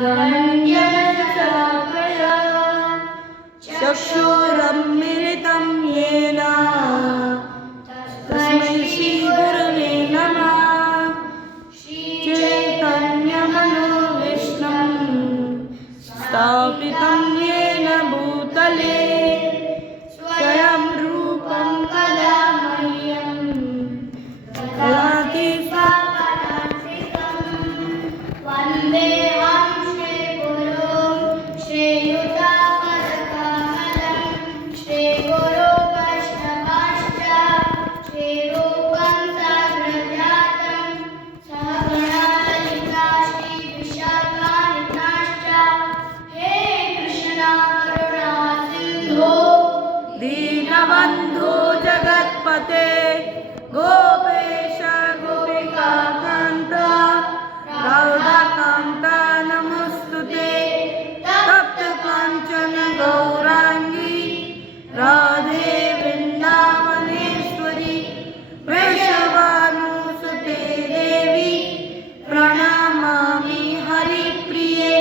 धनञ्जनशलाकया चक्षुरुन्मीलितं येन तस्मै श्रीगुरवे नमः। चैतन्यमनोभीष्टं स्थापितं येन भूतले स्वयं रूपं कदा मह्यं ददाति स्वापदान्तिकं। वन्देऽहं श्रीगुरुं श्रीयुतापदकमलं श्रीगुरो वैष्णवांश्च श्रीरूपं साग्रजातं सहगणा ललिता श्रीविशाखान्वितांश्च। हे कृष्ण करुणा सिन्धो दीनबन्धो जगत्पते गोपेश गोपिकान्त राधाकान्त नमोऽस्तुते। तप्तकाञ्चन गौराङ्गी राधे वृन्दावनेश्वरी वृषभानुसुते देवी प्रणमामि हरिप्रिये।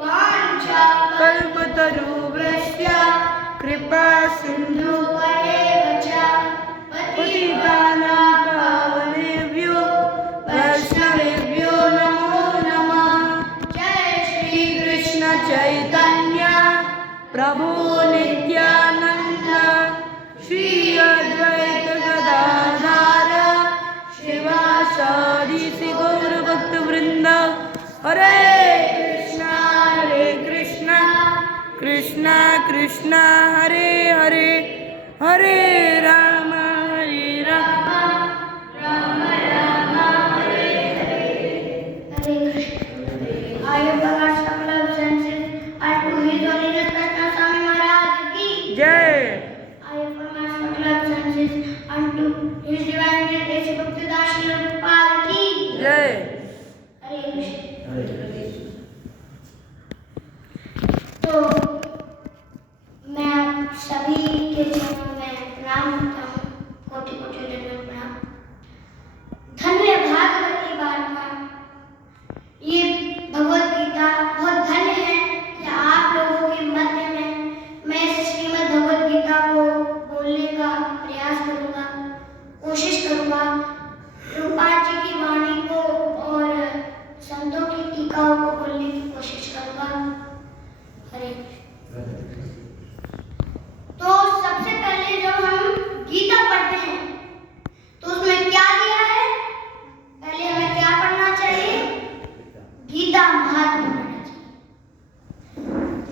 वाञ्छाकल्पतरुभ्यश्च कृपा सिन्धुभ्येव च पतितानां पावनेभ्यो वैष्णवेभ्यो नमो नमः। जय श्री कृष्ण चैतन्य प्रभु नित्यानंद श्री अद्वैत गदाधर श्रीवासादि गौर भक्त वृंद। हरे कृष्णा कृष्ण कृष्ण हरे हरे हरे राम राम राम हरे हरे। हरे कृष्ण। आयु भगवान सकल senses are to His Holiness Krishna Swami Maharaj ki जय। आयु भगवान सकल senses unto His Divine Grace Bhaktidas Prabhupada की जय। हरे कृष्ण। तो मैं आप सभी के चरणों में प्रणाम करता हूँ, कोटि कोटि दंडवत प्रणाम। धन्य भागवती वार्ता, ये भगवत गीता बहुत धन्य है कि आप लोगों के मध्य में मैं श्रीमद् भगवत गीता को बोलने का प्रयास करूँगा, कोशिश करूँगा। रूपाल जी की वाणी को और संतों की टीकाओं को बोलने की कोशिश करूँगा। हरे तो सबसे पहले जब हम गीता पढ़ते हैं तो उसमें क्या दिया है? पहले हमें क्या पढ़ना चाहिए? गीता महात्म्य पढ़ना चाहिए।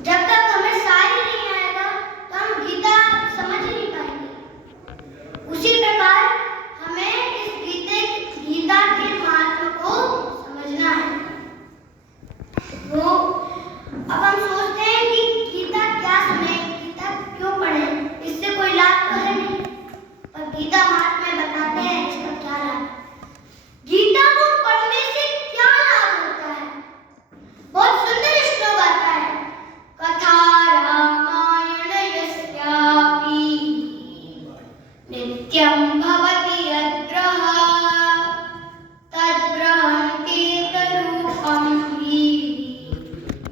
जब तक हमें सारी नहीं आएगा तो हम गीता समझ ही नहीं पाएंगे। उसी प्रकार हमें इस गीता के महात्म्य को समझना है। वो अब हम सोचते हैं कि गीता क्या सुने, गीता क्यों पढ़े, इससे कोई लाभ तो है नहीं, पर गीता महात्म्य बताते हैं इसका क्या लाभ। गीता को पढ़ने से क्या लाभ होता है? बहुत सुंदर श्लोक आता है, कथा रामायण यस्यापि नित्यं भवति यद्ग्रह तद्ग्रहं तीर्थरूपं हि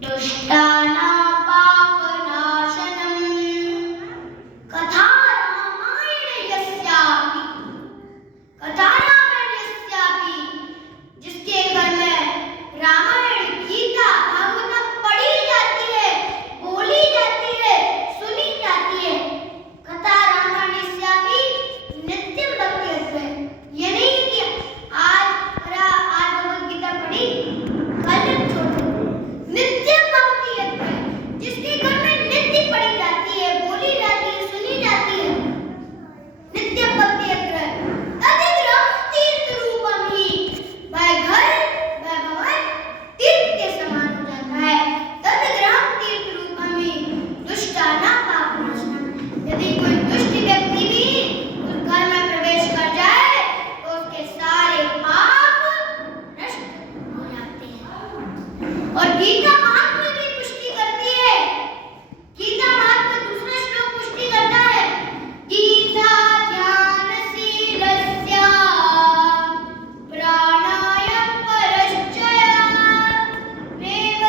दुष्टानां पापनाशनम्। कथा रामायण यस्यापि, कथा रामायण यस्यापि, जिसके घर में रामायण गीता भागवत पढ़ी जाती है, बोली जाती है, सुनी जाती है। कथा रामायण यस्यापि नित्यं भक्ति है। ये नहीं कि आज भगवत गीता पढ़ी कल छोड़ दो। नित्यं भक्ति है, जिसके घर में नित्य पढ़ी जाती है, बोली जाती है, सुनी जाती है। नित्यं भक्ति है तदिग्रहं तीर्थरूपं हि, वह घर वह भवन तीर्थ के समान हो जाता है। तदिग्रहं तीर्थरूपं हि दुष्टानां पापनाशनम्। यदि कोई दुष्ट व्यक्ति भी उस घर में प्रवेश कर जाए तो उसके सारे पाप नष्ट हो जाते हैं। और गीता महात्म्य की पुष्टि करती है। गीता महात्म्य दूसरा श्लोक पुष्टि करता है, गीता ध्यानशीलस्य प्राणायाम परश्चय वेव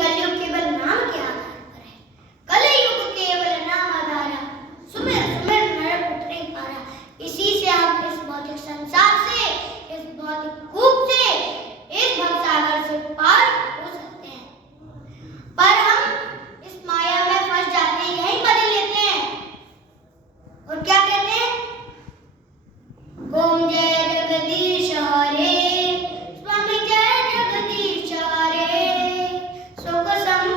कलयुग केवल नाम के आधार पर है। कलयुग केवल नाम आधार, सुमिर सुमिर नर उतरे पारा। इसी से हम इस भौतिक संसार से, इस भौतिक कूप से, इस भवसागर से पार हो सकते हैं। पर हम इस माया में फंस जाते हैं, यहीं बदल लेते हैं और क्या कहते हैं? ओम जय जगदीश हरे, स्वामी जय जगदीश हरे, सुख सम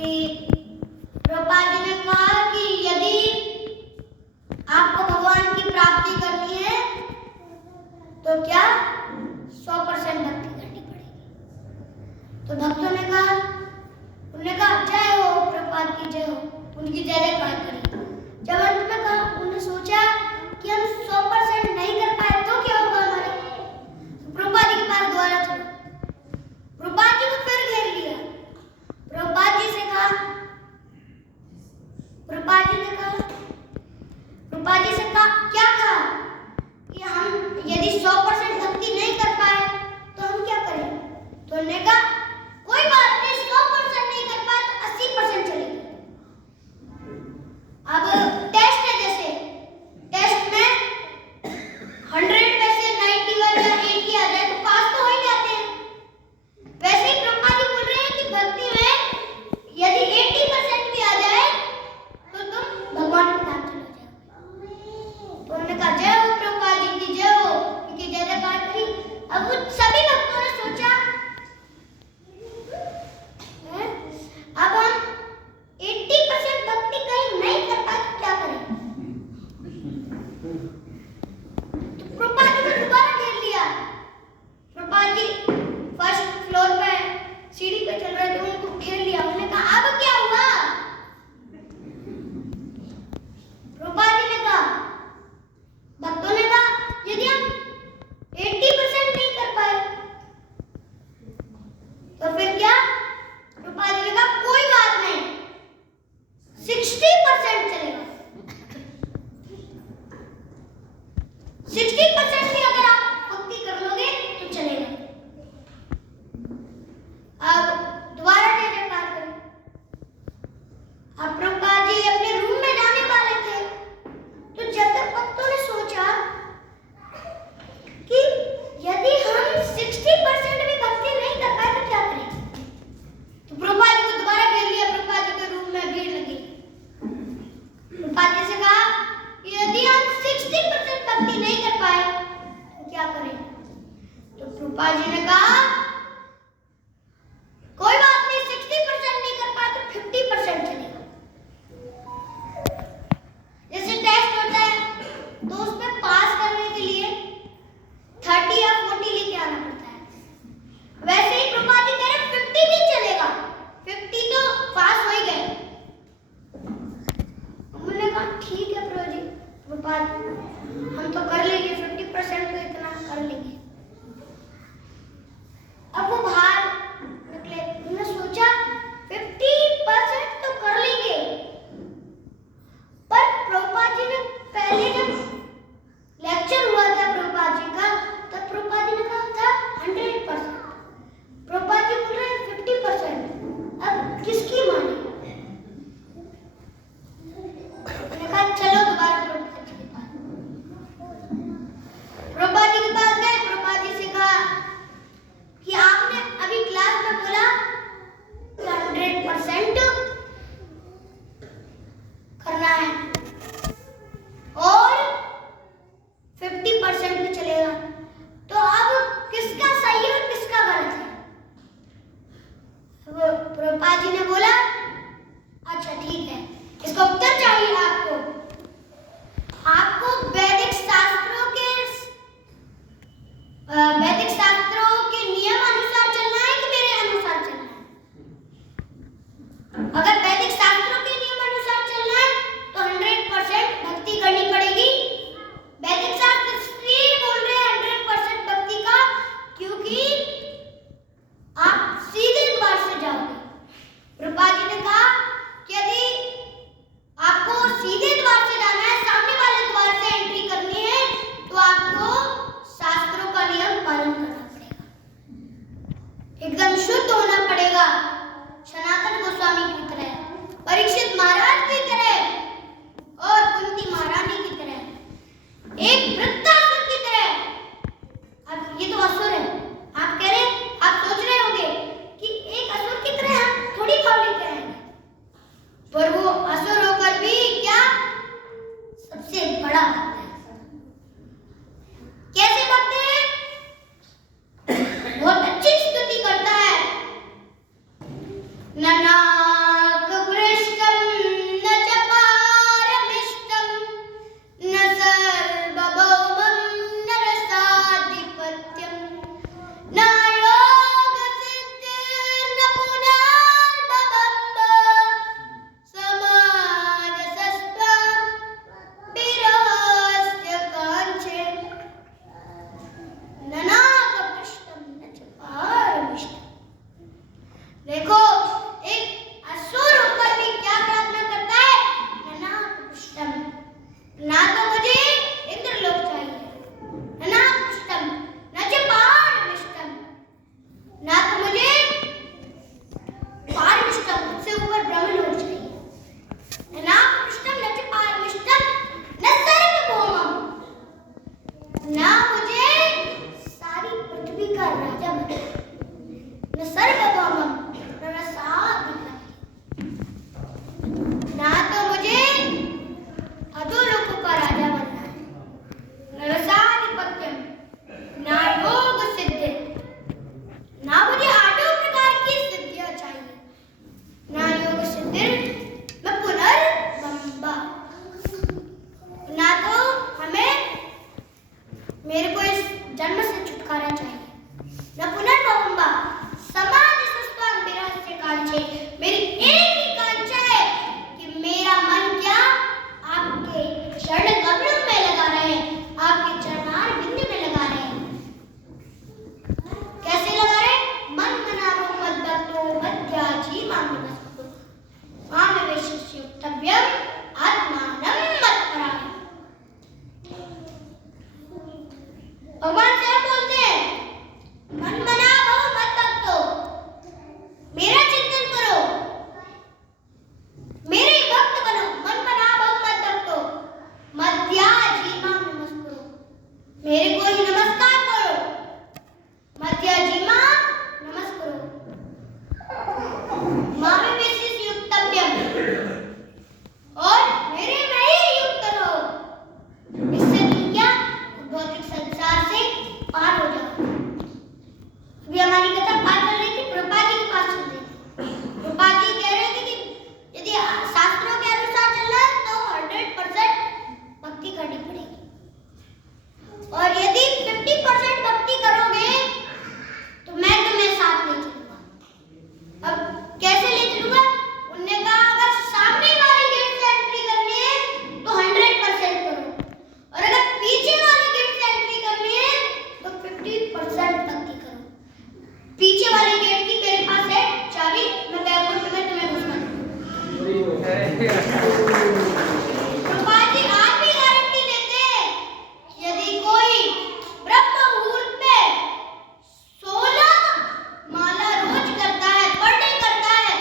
कि प्रभुपाद जी ने कहा कि यदि आपको भगवान की प्राप्ति करनी है तो क्या 100% भक्ति करनी पड़ेगी। तो भक्तों ने कहा, उन्होंने कहा जय हो प्रभुपाद की जय हो, उनकी जय जयकार करी। जब अंत में कहा, उन्होंने सोचा कि हम 100% नहीं कर पाए तो क्या होगा हमारा। तो प्रभुपाद जी के पास दोबारा चलो, प्रभुपाद जी को फिर घेर लिया। प्रभुपाद जी से कहा, प्रभुपाद जी ने कहा, प्रभुपाद जी से कहा क्या कहा कि हम यदि 100% भक्ति नहीं कर पाए तो हम क्या करें। तो उन्होंने कहा कोई बात नहीं, 100% नहीं कर पाए तो 80% चलेगी। अब टेस्ट है, जैसे टेस्ट में 100 में से 91 या 80 आ जाए तो पास तो हो ही जाते हैं। वैसे ही प्रभुपाद जी बोल रहे हैं कि भक्ति में यदि 80% भी आ जाए तो तुम भगवान के नाम चले जाओगे। तो उन्होंने कहा जय हो प्रभुपाद जी की जय हो, उनकी जय जयकार करी। अब वो सभी भक्तों ने सोचा अब हम 80% भक्ति कहीं नहीं कर पाए तो क्या करें। तो प्रभुपाद जी ने दोबारा घेर लिया। प्रभुपाद जी फर्स्ट फ्लोर पे सीढ़ी पे चल रहे थे, उनको घेर लिया। उन्होंने कहा अब क्या हुआ। प्रभुपाद जी ने कहा, भक्तों ने कहा यदि हम 80% नहीं कर पाए तो फिर क्या। प्रभुपाद जी ने कहा कोई बात नहीं, 60% चलेगा। 60% भी अगर आप भक्ति कर लोगे तो चलेगा। अब दोबारा जय जयकार करें। अब प्रभुपाद जी अपने रूम में जाने वाले थे तो जब तक भक्तों ने सोचा कि यदि हम 60% भी भक्ति नहीं कर पाए तो क्या करें। तो प्रभुपाद जी को दोबारा घेर लिया। प्रभुपाद जी के रूम में भीड़ लगी। प्रभुपाद जी से कहा यदि हम 60% भक्ति नहीं कर पाए तो क्या करें। तो प्रभुपाद जी ने कहा कोई बात नहीं, 60% नहीं कर पाए तो 50% चलेगा। जैसे टेस्ट होता है तो उसमें पास करने के लिए 30 या 40 लेके आना पड़ता है। वैसे ही प्रभुपाद जी कह रहे 50 भी चलेगा, 50 तो पास हो ही गए। उन्होंने कहा ठीक है प्रभु जी, प्रभुपाद हम तो कर लेंगे, 50% तो इतना कर लेंगे। अब वो बाहर निकले। उन्होंने सोचा 50% तो कर लेंगे, पर प्रभुपाद जी ने पहले जब लेक्चर हुआ था प्रभुपाद जी का तब प्रभुपाद जी ने कहा था 100%। प्रभुपाद जी बोल रहे हैं 50%। अब किसकी माने। मैंने कहा चलो दोबारा प्रभुपाद जी के पास। प्रभुपाद जी के पास गए। प्रभुपाद जी से कहा कि आपने अभी क्लास में बोला 100% करना है और 50% भी चलेगा, तो अब किसका सही और किसका गलत है। वो प्रभुपाद जी ने बोला अच्छा ठीक है, इसका उत्तर चाहिए आपको। आपको वैदिक शास्त्रों के नियम अनुसार चलना है कि मेरे अनुसार चलना है। अगर वैदिक शास्त्रों के नियम अनुसार चलना है तो 100% भक्ति करनी पड़ेगी। वैदिक शास्त्र इसलिए बोल रहे हैं 100% भक्ति का क्योंकि आप सीधे द्वार से जाओगे। प्रभुपाद जी ने कहा कि यदि आपको सीधे द्वार से जाना है, सामने वाले द्वार से एंट्री करनी है, तो आपको शास्त्रों का नियम पालन करना पड़ेगा, एकदम शुद्ध होना पड़ेगा, सनातन गोस्वामी की तरह। प्रभुपाद जी आज भी गारंटी लेते हैं कि यदि कोई ब्रह्म मुहूर्त में 16 माला रोज करता है, पर डे करता है,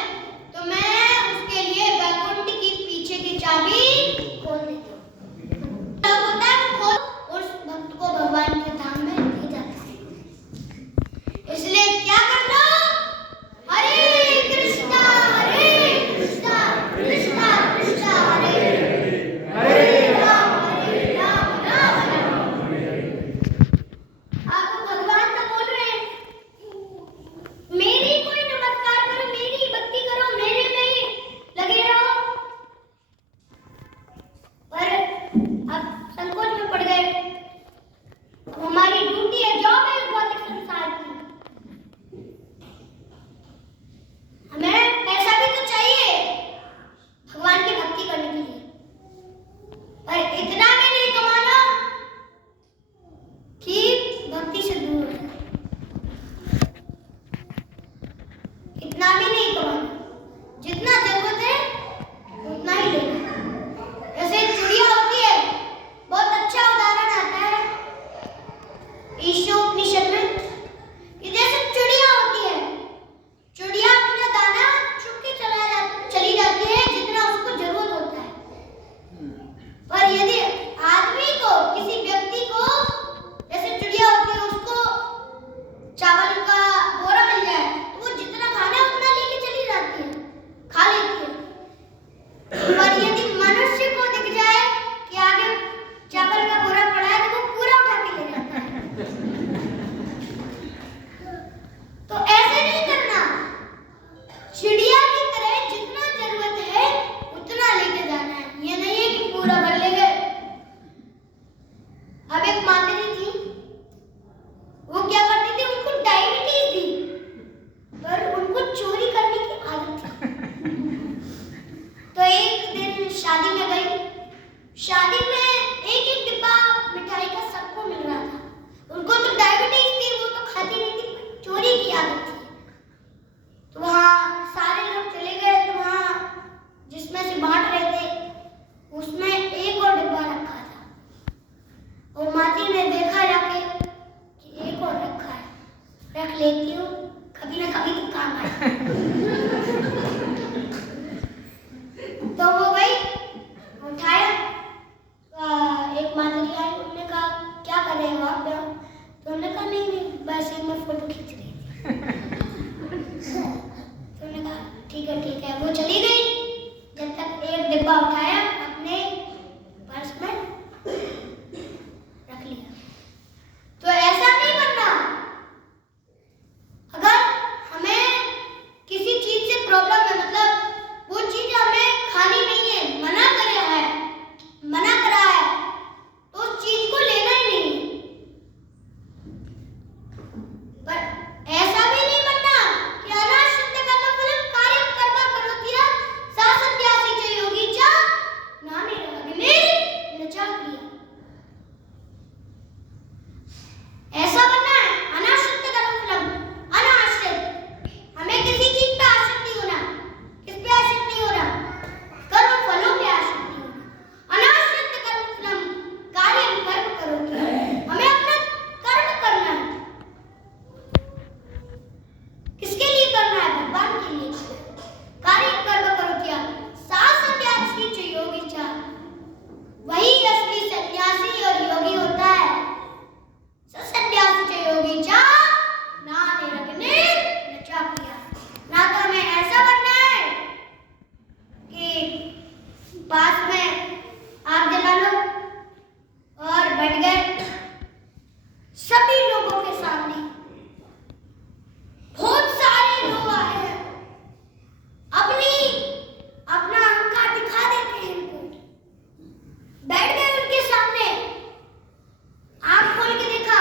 तो मैं उसके लिए वैकुंठ की पीछे की चाबी खोल देती हूँ। तब होता है वो खोल उस भक्त को भगवान के धाम में ले जाता है। इसलिए क्या करना? हरे कृष्णा कृष्णा कृष्णा हरे हरे राम राम राम। आपको भगवान तो बोल रहे हैं मेरी कोई नमस्कार करो, मेरी भक्ति करो, मेरे में ही लगे रहो, पर अब संकोच में पड़ गए। हमारी ड्यूटी है, जॉब है भौतिक संसार की। हमें पैसा भी तो चाहिए भगवान की भक्ति करने के लिए, पर इतना भी नहीं कमाना कि भक्ति से दूर हो जाए। इतना भी नहीं कमाना, जितना जरूरत है उतना ही लेना। जैसे चिड़िया होती है, बहुत अच्छा उदाहरण आता है ईशोपनिषद में कि जैसे चिड़िया होती है, चिड़िया अपना दाना चुग के चली जाती है जितना उसको जरूरत होता है। पर यदि आदमी को, किसी व्यक्ति को, जैसे चिड़िया होती है, उसको चावल का बोरा मिल जाए तो वो जितना खाना है उतना लेके चली जाती है, खा लेती है। पर यदि मनुष्य को दिख जाए कि आगे चावल का बोरा पड़ा है तो वो पूरा उठा के ले जाता है। तो ऐसे नहीं करना, चिड़िया की तरह जितना जरूरत है उतना लेके जाना है। ये नहीं है कि पूरा भर ले गए। अब एक माता जी थी, वो क्या करती थी, उनको डायबिटीज थी, पर उनको चोरी करने की आदत थी। तो एक दिन शादी में गई, शादी में एक एक डिब्बा मिठाई का सबको मिल रहा था। उनको तो डायबिटीज थी, वो तो खाती नहीं थी, चोरी की आदत थी। तो वहाँ सारे लोग चले गए, तो वहाँ जिसमें से बांट रहे थे उसमें एक और डिब्बा रखा था। और माती ने देखा जाके कि एक और रखा है, रख लेती हूँ, कभी ना कभी तो काम आए। तो वो गई, उठाया, एक माता जी आई, उन्होंने कहा क्या कर रहे हो आप? तो उन्होंने कहा नहीं नहीं, बस मैं फोटो खींच रही थी। तो उन्होंने कहा ठीक है। वो चली गई, जब तक एक डिब्बा उठाया अपने पर्स में रख लिया। तो ऐसा नहीं बनना। अगर हमें किसी चीज से प्रॉब्लम है, मतलब वो चीज हमें खानी नहीं है, मना करा है, तो उस चीज को लेना ही नहीं। पर ऐसा भी नहीं बनना कि अनाश्रित कर्मफलं कार्यं कर्म करोति सा सन्न्यासी च योगी च नानेरग्निर् न च क्रिया। ऐसा बनना है, अनाश्रित कर्मफलं, अनाश्रित। हमें किसी चीज पे आश्रित नहीं होना। किस पे आश्रित नहीं होना? कर्म फलों पे आश्रित नहीं होना। अनाश्रित कर्मफलं कार्यं कर्म करोति। हमें अपना कर्म करना है। किसके लिए करना है? भगवान के लिए। कार्य कर्म करोति सा सन्न्यासी च योगी च। वही असली सन्यासी और योगी होता है। स सन्यासी च योगी च नानेरग्निर् न च क्रिया। ना तो हमें ऐसा बनना है कि पास में आग जला लो और बैठ गए सभी लोगों के सामने, बहुत सारे लोग आए हैं, अपना अहंकार दिखा देते हैं इनको, बैठ गए उनके सामने, आँख खोल के देखा,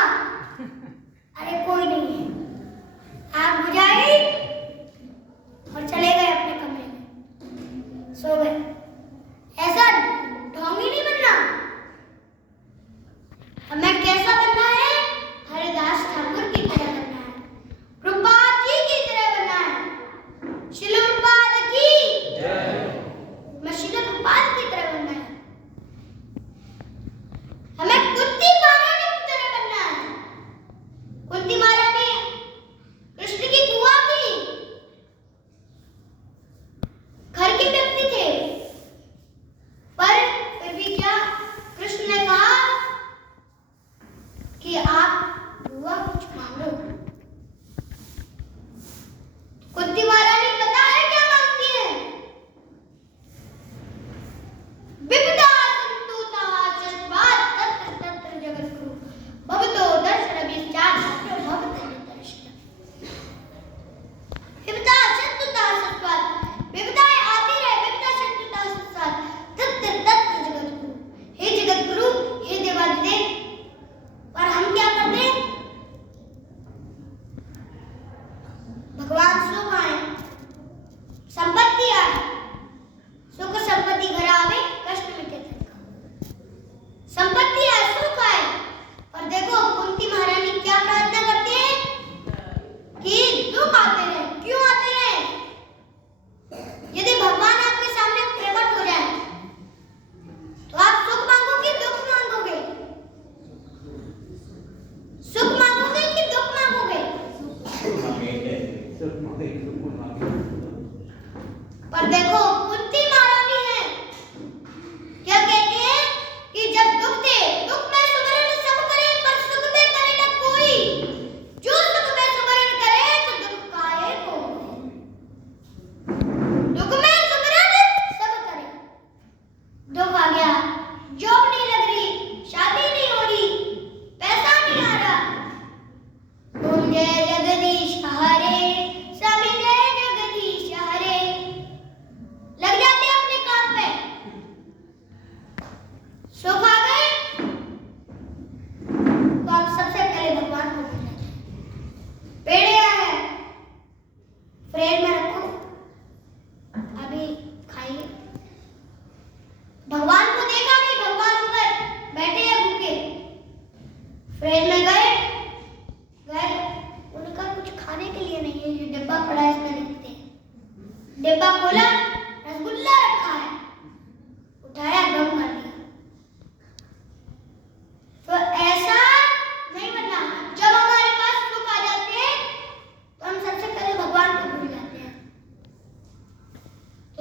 अरे कोई नहीं है, आग बुझाई और चले गए अपने कमरे में, सो गए। ऐसा ढोंगी नहीं बनना। हमें कैसा बनना है? हरिदास ठाकुर की तरह बनना है, प्रभुपाद जी की तरह बनना है। श्रील प्रभुपाद की जय। मैं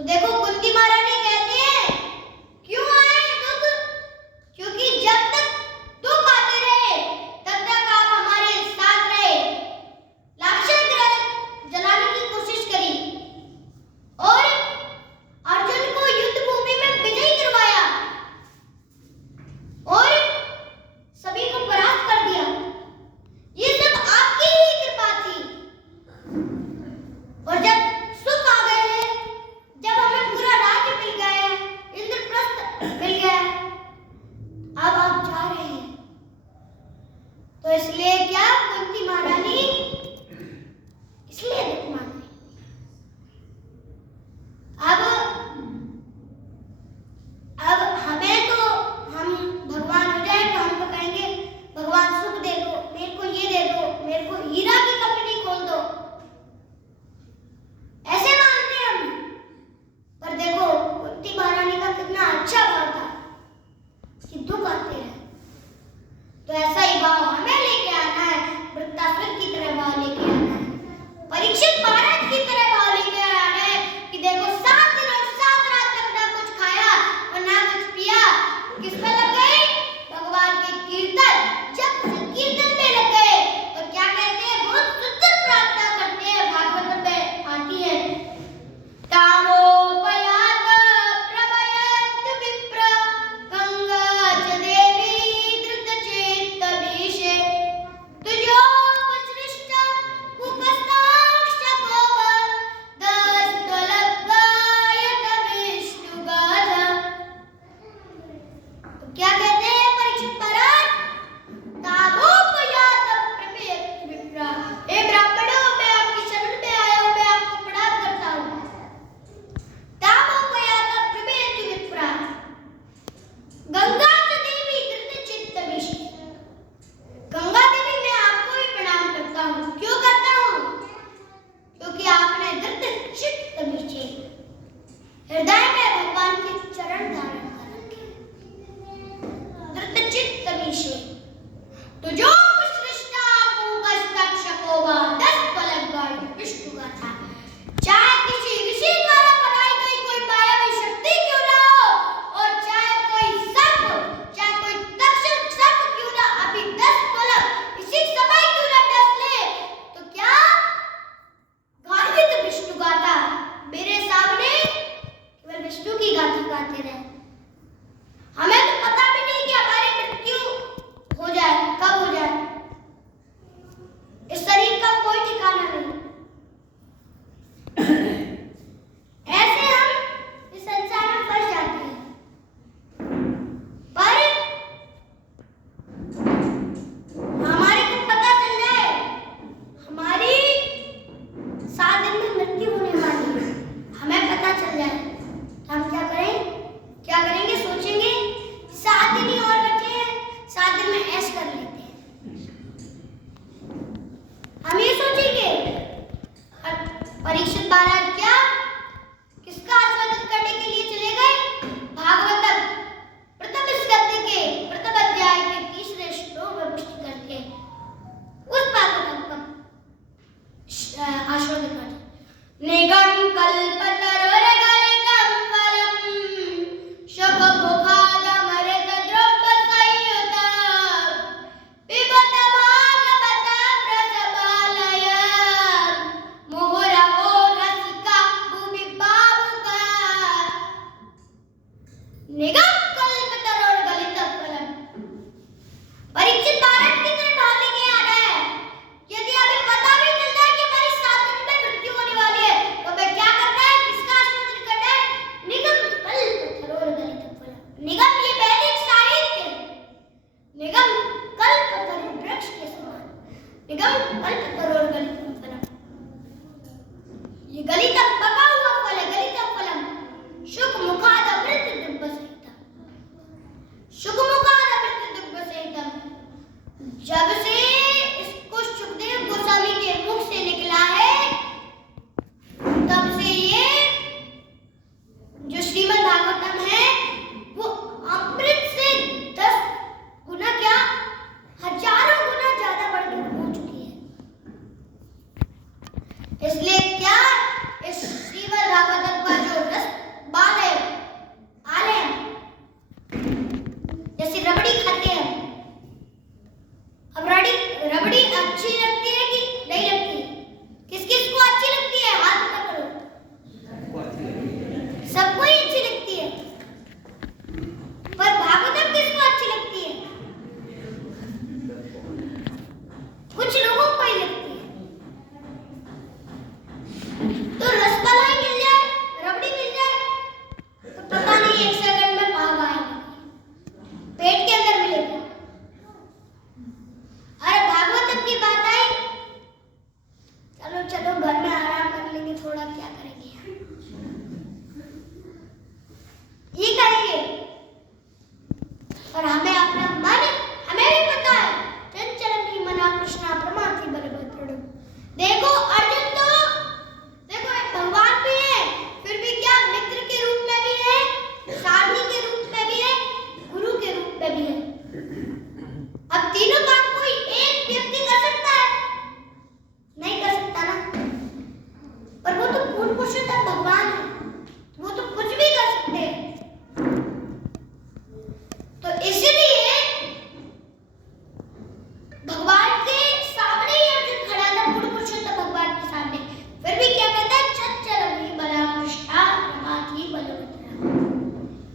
देखो कुंती महारानी कहती है, क्यों आए दुख? क्योंकि जब तक दुख आते रहे तब तक आप हमारे साथ रहे। लाक्षण ग्रह जलाने की कोशिश करी और अर्जुन को युद्ध भूमि में विजयी करवाया और सभी को परास्त कर दिया। ये सब आपकी ही कृपा थी। और जब सुख आ गए हैं, जब हमें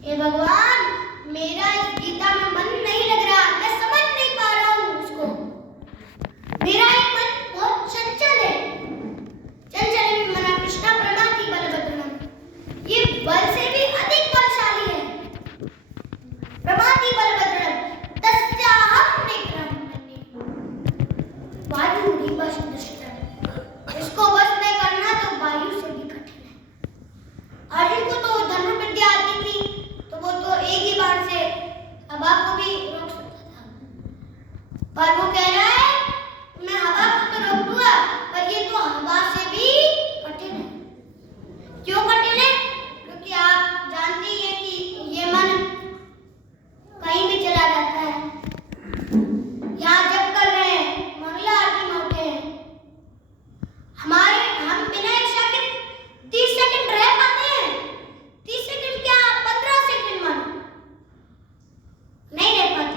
हे भगवान, मेरा इस गीता में मन नहीं लग रहा, मैं समझ नहीं पा रहा हूँ उसको। मेरा एक मन बहुत चंचल है। चंचल मना कृष्णा प्रमाति बलभद्रम। ये बल से भी अधिक बलशाली है। प्रमाति बलभद्रम तस्याहं नेत्रं मन्ये वायुरिव दशरथं। इसको बस में करना तो वायु से भी कठिन है। अर्जुन को तो धनुर्विद्या आती थी, तो वो तो एक ही बार से हवा को भी रोक सकता था, पर वो कह रहा है मैं हवा को तो रोक दूंगा, पर ये तो हवा से भी कठिन है। क्यों कठिन है? क्योंकि आप जानते ही हैं कि ये मन कहीं भी चला जाता है। यहाँ जब कर रहे हैं, मंगला आरती में होते हैं, हम बिना एक सेकंड 30 सेकंड रह पाते हैं? 30 सेकंड क्या, 15 सेकंड मन नहीं रह पाते।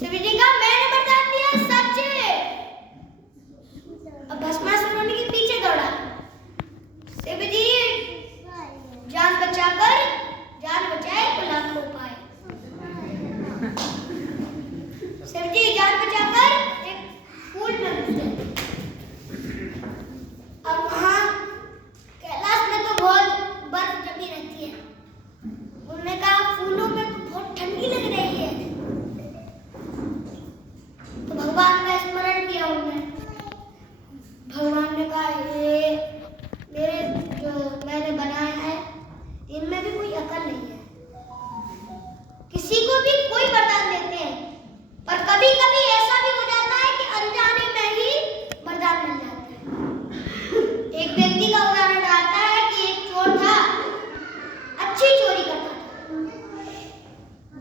शिव जी का मैंने वरदान दिया सच है। अब भस्मासुर होने के पीछे दौड़ा। शिव जी जान बचाए तो लाखों पाए। शिव जी जान बचाकर एक फूल में घुसे। अब वहां कैलाश में तो बहुत बर्फ जमी रहती है। उन्होंने कहा फूलों में तो बहुत ठंडी लग रही है। तो भगवान का स्मरण किया उन्होंने। भगवान ने कहा ये मेरे जो मैंने बनाया है इनमें भी कोई अकल नहीं है। किसी को भी कोई वरदान देते हैं पर कभी कभी ऐसा भी हो जाता है कि अनजाने में ही वरदान मिल जाता है। एक व्यक्ति का उदाहरण आता है कि एक चोर था, अच्छी चोरी करता था,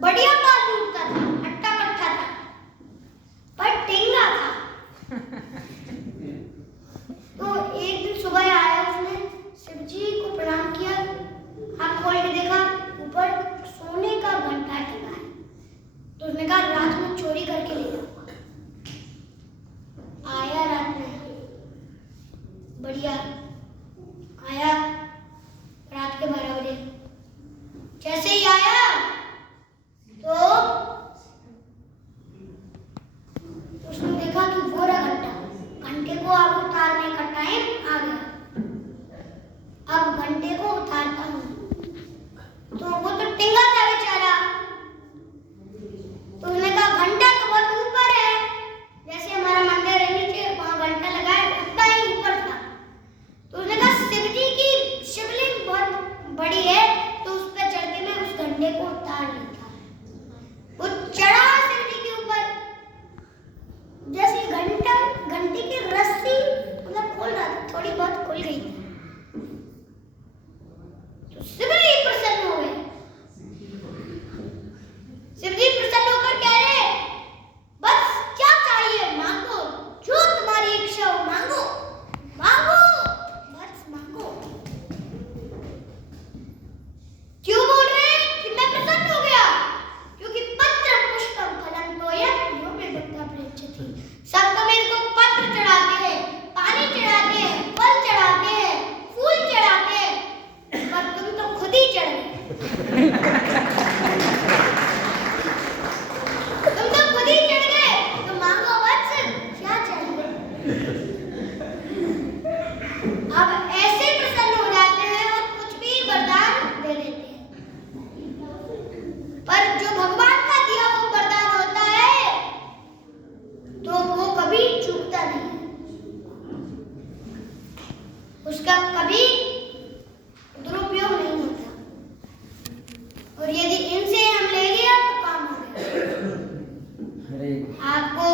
बढ़िया माल लूटता था, अट्टा कट्टा था, पर टेंगा था। तो एक दिन सुबह आया, उसने शिव जी को प्रणाम किया, हाथ खोल के देखा ऊपर सोने का घंटा टंगा है। तो उसने कहा रात में चोरी करके ले जाऊंगा। आया रात में बढ़िया आया, रात के 12 बजे जैसे ही आया तो उसने देखा कि वो रहा घंटे को अब उतारने का टाइम आ गया। अब घंटे को उतारता हूँ तो वो तो टिंगा था बेचारा। तो उसने कहा घंटा तो बहुत ऊपर है, जैसे हमारा मंदिर है नीचे वहां घंटा लगा है उतना ही ऊपर था। तो उसने कहा शिव जी की शिवलिंग बहुत बड़ी है तो उस पर चढ़ के मैं उस घंटे को उतार लेता। वो चढ़ा शिव जी के ऊपर, जैसे घंटे की रस्सी मतलब खोल रहा था, थोड़ी बहुत खुल गई थी। तो शिव जी प्रसन्न हो गए। शिव जी प्रसन्न होकर कह रहे बस क्या चाहिए मांगो, जो तुम्हारी इच्छा हो मांगो, मांगो बस मांगो। क्यों बोल रहे हैं कि मैं प्रसन्न हो गया? क्योंकि पत्र पुष्पम फलम तोयं यो मे भक्ता प्रयच्छति। सब तो मेरे को पत्र चढ़ाते हैं, पानी चढ़ाते हैं, फल चढ़ाते हैं, फूल चढ़ाते हैं, पर तुम तो खुद ही चढ़ गए। तुम तो खुद ही चढ़ गए, तो मांगो वत्स क्या चाहिए। अब ऐसे प्रसन्न हो जाते हैं और कुछ भी वरदान दे देते हैं। पर जो भगवान का दिया वो वरदान होता है तो वो कभी चूकता नहीं है, उसका कभी दुरुपयोग नहीं होता। और यदि इनसे हम ले लिया तो काम हो गया। आपको